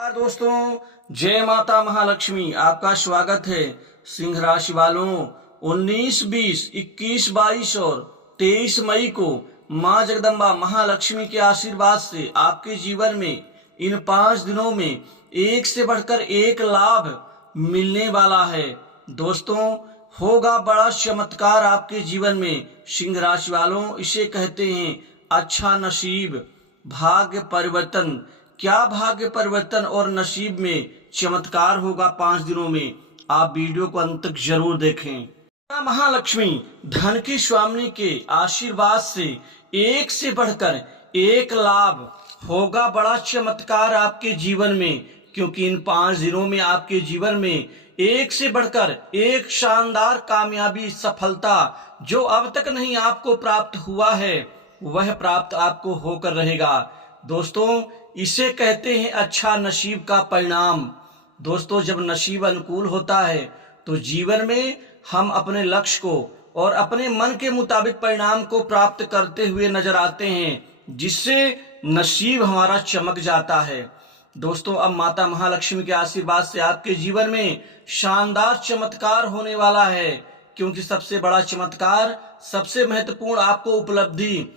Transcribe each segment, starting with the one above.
नमस्कार दोस्तों, जय माता महालक्ष्मी। आपका स्वागत है। सिंह राशि वालों, 19, 20, 21, 22 और 23 मई को माँ जगदम्बा महालक्ष्मी के आशीर्वाद से आपके जीवन में इन 5 दिनों में एक से बढ़कर एक लाभ मिलने वाला है। दोस्तों, होगा बड़ा चमत्कार आपके जीवन में। सिंह राशि वालों, इसे कहते हैं अच्छा नसीब, भाग्य परिवर्तन। क्या भाग्य परिवर्तन और नसीब में चमत्कार होगा 5 दिनों में? आप वीडियो को अंत तक जरूर देखें। माता महालक्ष्मी धन की स्वामिनी के आशीर्वाद से एक से बढ़कर एक लाभ होगा, बड़ा चमत्कार आपके जीवन में। क्योंकि इन 5 दिनों में आपके जीवन में एक से बढ़कर एक शानदार कामयाबी, सफलता जो अब तक नहीं आपको प्राप्त हुआ है, वह प्राप्त आपको होकर रहेगा। दोस्तों, इसे कहते हैं अच्छा नसीब का परिणाम। दोस्तों, जब नसीब अनुकूल होता है तो जीवन में हम अपने लक्ष्य को और अपने मन के मुताबिक परिणाम को प्राप्त करते हुए नजर आते हैं, जिससे नसीब हमारा चमक जाता है। दोस्तों, अब माता महालक्ष्मी के आशीर्वाद से आपके जीवन में शानदार चमत्कार होने वाला है। क्योंकि सबसे बड़ा चमत्कार, सबसे महत्वपूर्ण आपको उपलब्धि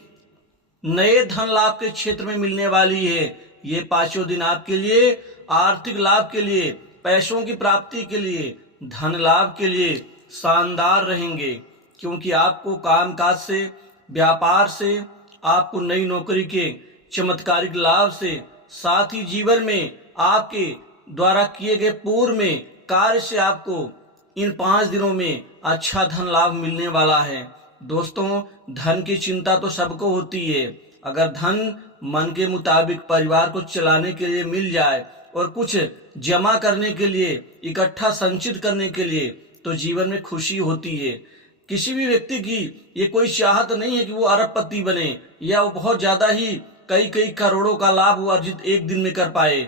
नए धन लाभ के क्षेत्र में मिलने वाली है। ये 5 दिन आपके लिए आर्थिक लाभ के लिए, पैसों की प्राप्ति के लिए, धन लाभ के लिए शानदार रहेंगे। क्योंकि आपको कामकाज से, व्यापार से, आपको नई नौकरी के चमत्कारिक लाभ से, साथ ही जीवन में आपके द्वारा किए गए पूर्व में कार्य से आपको इन 5 दिनों में अच्छा धन लाभ मिलने वाला है। दोस्तों, धन की चिंता तो सबको होती है। अगर धन मन के मुताबिक परिवार को चलाने के लिए मिल जाए और कुछ जमा करने के लिए, इकट्ठा संचित करने के लिए, तो जीवन में खुशी होती है। किसी भी व्यक्ति की ये कोई चाहत नहीं है कि वो अरबपति बने या वो बहुत ज्यादा ही कई कई करोड़ों का लाभ वो अर्जित एक दिन में कर पाए।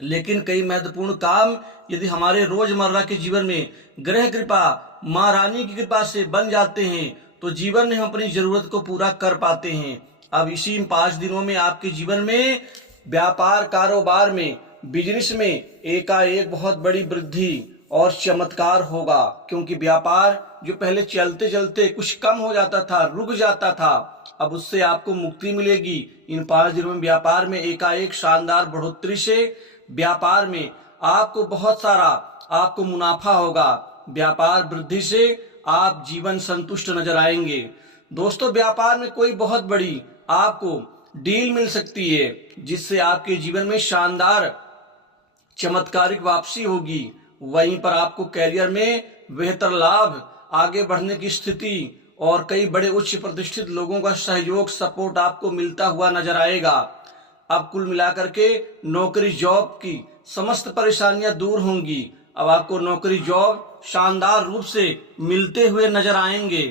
लेकिन कई महत्वपूर्ण काम यदि हमारे रोजमर्रा के जीवन में ग्रह कृपा, माँ रानी की कृपा से बन जाते हैं तो जीवन में हम अपनी जरूरत को पूरा कर पाते हैं। अब इसी 5 दिनों में आपके जीवन में व्यापार, कारोबार में, बिजनेस में एकाएक बहुत बड़ी वृद्धि और चमत्कार होगा। क्योंकि व्यापार जो पहले चलते चलते कुछ कम हो जाता था, रुक जाता था, अब उससे आपको मुक्ति मिलेगी। इन 5 दिनों में व्यापार में एकाएक शानदार बढ़ोतरी से व्यापार में आपको बहुत सारा आपको मुनाफा होगा। व्यापार वृद्धि से आप जीवन संतुष्ट नजर आएंगे। दोस्तों, व्यापार में कोई बहुत बड़ी आपको डील मिल सकती है, जिससे आपके जीवन में शानदार चमत्कारिक वापसी होगी। वहीं पर आपको कैरियर में बेहतर लाभ, आगे बढ़ने की स्थिति और कई बड़े उच्च प्रतिष्ठित लोगों का सहयोग, सपोर्ट आपको मिलता हुआ नजर आएगा। अब कुल मिलाकर के नौकरी, जॉब की समस्त परेशानियां दूर होंगी। अब आपको नौकरी, जॉब शानदार रूप से मिलते हुए नजर आएंगे।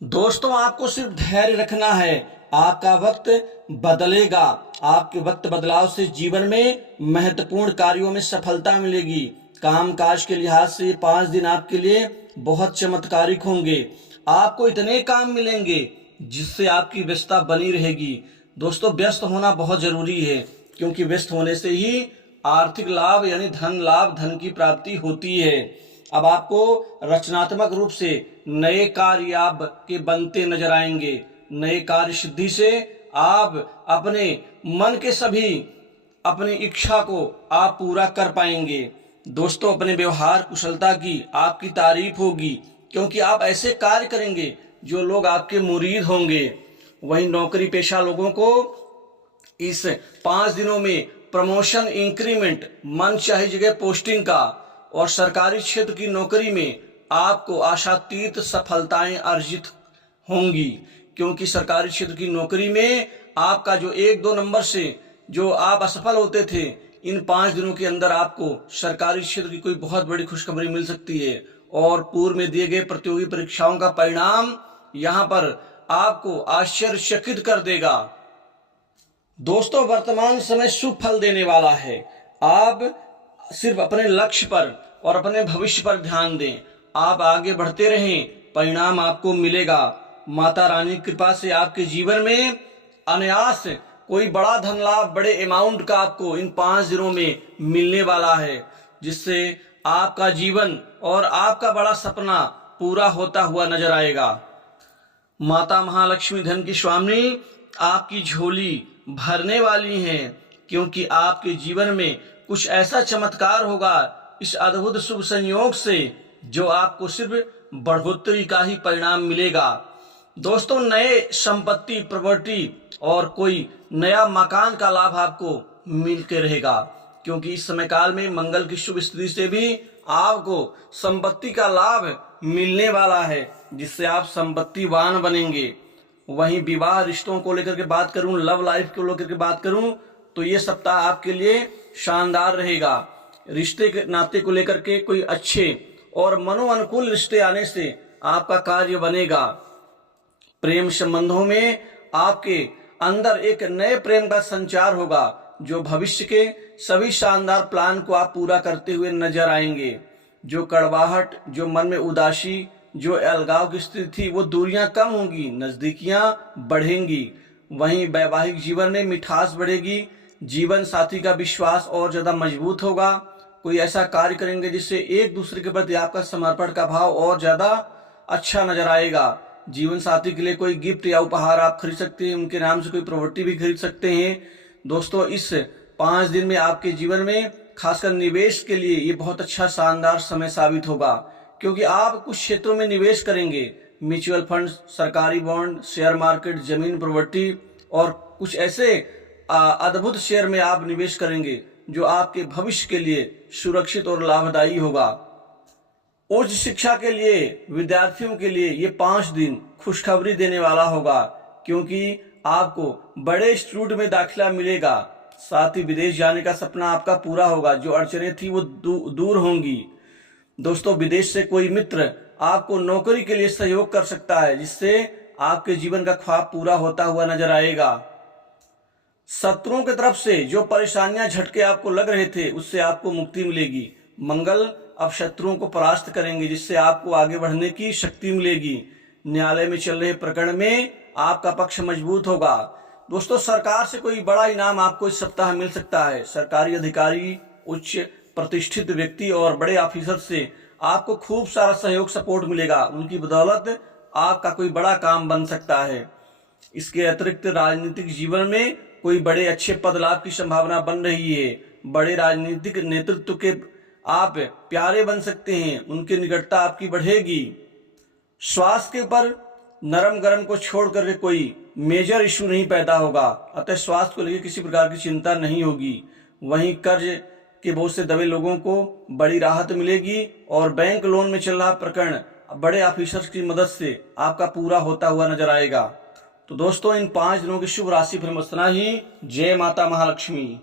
दोस्तों, आपको सिर्फ धैर्य रखना है। आपका वक्त बदलेगा। आपके वक्त बदलाव से जीवन में महत्वपूर्ण कार्यों में सफलता मिलेगी। कामकाज के लिहाज से 5 दिन आपके लिए बहुत चमत्कारिक होंगे। आपको इतने काम मिलेंगे जिससे आपकी व्यस्तता बनी रहेगी। दोस्तों, व्यस्त होना बहुत जरूरी है। क्योंकि व्यस्त होने से ही आर्थिक लाभ यानी धन लाभ, धन की प्राप्ति होती है। अब आपको रचनात्मक रूप से नए कार्य आप के बनते नजर आएंगे। नए कार्य सिद्धि से आप अपने मन के सभी अपनी इच्छा को आप पूरा कर पाएंगे। दोस्तों, अपने व्यवहार कुशलता की आपकी तारीफ होगी। क्योंकि आप ऐसे कार्य करेंगे जो लोग आपके मुरीद होंगे। वहीं नौकरी पेशा लोगों को इस 5 दिनों में प्रमोशन, इंक्रीमेंट, मन चाही जगह पोस्टिंग का और सरकारी क्षेत्र की नौकरी में आपको आशातीत सफलताएं अर्जित होंगी। क्योंकि सरकारी क्षेत्र की नौकरी में आपका जो 1-2 नंबर से जो आप असफल होते थे, इन 5 दिनों के अंदर आपको सरकारी क्षेत्र की कोई बहुत बड़ी खुशखबरी मिल सकती है। और पूर्व में दिए गए प्रतियोगी परीक्षाओं का परिणाम यहाँ पर आपको आश्चर्यचकित कर देगा। दोस्तों, वर्तमान समय शुभ फल देने वाला है। आप सिर्फ अपने लक्ष्य पर और अपने भविष्य पर ध्यान दें। आप आगे बढ़ते रहें, परिणाम आपको मिलेगा। माता रानी की कृपा से आपके जीवन में अनायास कोई बड़ा धन लाभ, बड़े अमाउंट का आपको इन 5 दिनों में मिलने वाला है, जिससे आपका जीवन और आपका बड़ा सपना पूरा होता हुआ नजर आएगा। माता महालक्ष्मी धन की स्वामी आपकी झोली भरने वाली हैं, क्योंकि आपके जीवन में कुछ ऐसा चमत्कार होगा इस अद्भुत शुभ संयोग से, जो आपको सिर्फ बढ़ोतरी का ही परिणाम मिलेगा। दोस्तों, नए संपत्ति, प्रॉपर्टी और कोई नया मकान का लाभ आपको मिलते रहेगा, क्योंकि इस समय काल में मंगल की शुभ स्थिति से भी आपको संपत्ति का लाभ मिलने वाला है, जिससे आप संपत्तिवान बनेंगे। वहीं विवाह रिश्तों को लेकर के बात करूं, लव लाइफ को लेकर के बात करूं, तो ये सप्ताह आपके लिए शानदार रहेगा। रिश्ते के नाते को लेकर के कोई अच्छे और मनोअनुकूल रिश्ते आने से आपका कार्य बनेगा। प्रेम संबंधों में आपके अंदर एक नए प्रेम का संचार होगा, जो भविष्य के सभी शानदार प्लान को आप पूरा करते हुए नजर आएंगे। जो कड़वाहट, जो मन में उदासी, जो अलगाव की स्थिति थी, वो दूरियां कम होंगी, नजदीकियां बढ़ेंगी। वहीं वैवाहिक जीवन में मिठास बढ़ेगी, जीवन साथी का विश्वास और ज्यादा मजबूत होगा। कोई ऐसा कार्य करेंगे जिससे एक दूसरे के प्रति आपका समर्पण का भाव और ज्यादा अच्छा नजर आएगा। जीवन साथी के लिए कोई गिफ्ट या उपहार आप खरीद सकते हैं, उनके नाम से कोई प्रॉपर्टी भी खरीद सकते हैं। दोस्तों, इस 5 दिन में आपके जीवन में खासकर निवेश के लिए ये बहुत अच्छा शानदार समय साबित होगा, क्योंकि आप कुछ क्षेत्रों में निवेश करेंगे। म्यूचुअल फंड, सरकारी बॉन्ड, शेयर मार्केट, जमीन, प्रॉपर्टी और कुछ ऐसे अद्भुत शेयर में आप निवेश करेंगे जो आपके भविष्य के लिए सुरक्षित और लाभदायी होगा। उच्च शिक्षा के लिए विद्यार्थियों के लिए ये 5 दिन खुशखबरी देने वाला होगा, क्योंकि आपको बड़े इंस्टीट्यूट में दाखिला मिलेगा। साथ ही विदेश जाने का सपना आपका पूरा होगा, जो अड़चनें थी वो दूर होंगी। दोस्तों, विदेश से कोई मित्र आपको नौकरी के लिए सहयोग कर सकता है, जिससे आपके जीवन का ख्वाब पूरा होता हुआ नजर आएगा। शत्रुओं की तरफ से जो परेशानियां, झटके आपको लग रहे थे, उससे आपको मुक्ति मिलेगी। मंगल अब शत्रुओं को परास्त करेंगे, जिससे आपको आगे बढ़ने की शक्ति मिलेगी। न्यायालय में चल रहे प्रकरण में आपका पक्ष मजबूत होगा। दोस्तों, सरकार से कोई बड़ा इनाम आपको इस सप्ताह मिल सकता है। सरकारी अधिकारी, उच्च प्रतिष्ठित व्यक्ति और बड़े ऑफिसर से आपको खूब सारा सहयोग, सपोर्ट मिलेगा। उनकी बदौलत आपका कोई बड़ा काम बन सकता है। इसके अतिरिक्त राजनीतिक जीवन में कोई बड़े अच्छे पद लाभ की संभावना बन रही है। बड़े राजनीतिक नेतृत्व के आप प्यारे बन सकते हैं, उनकी निकटता आपकी बढ़ेगी। स्वास्थ्य के ऊपर नरम गरम को छोड़ करके कोई मेजर इशू नहीं पैदा होगा, अतः स्वास्थ्य को लेकर किसी प्रकार की चिंता नहीं होगी। वहीं कर्ज के बोझ से दबे लोगों को बड़ी राहत मिलेगी और बैंक लोन में चल रहा प्रकरण बड़े ऑफिसर्स की मदद से आपका पूरा होता हुआ नजर आएगा। तो दोस्तों, इन 5 दिनों की शुभ राशि फिर इतना ही। जय माता महालक्ष्मी।